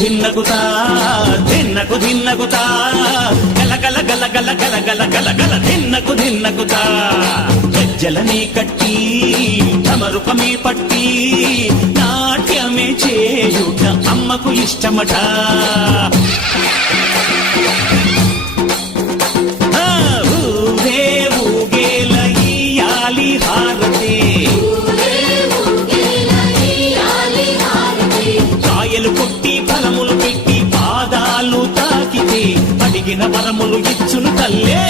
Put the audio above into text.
ధిన్నకుతా ధిన్నకు ధిన్నకుతా గల గల గల గల గల గల గల గల ధిన్నకుతా గజ్జలనే కట్టి తమరుపమే పట్టి నాట్యమే చేయుట అమ్మకు ఇష్టమట. ఊరే ఊగేల ఇయ్యాలి హారతి, కాయలు కొట్టి ఫలములు పెట్టి పాదాలు తాకితే అడిగిన వరములు ఇచ్చును తల్లే.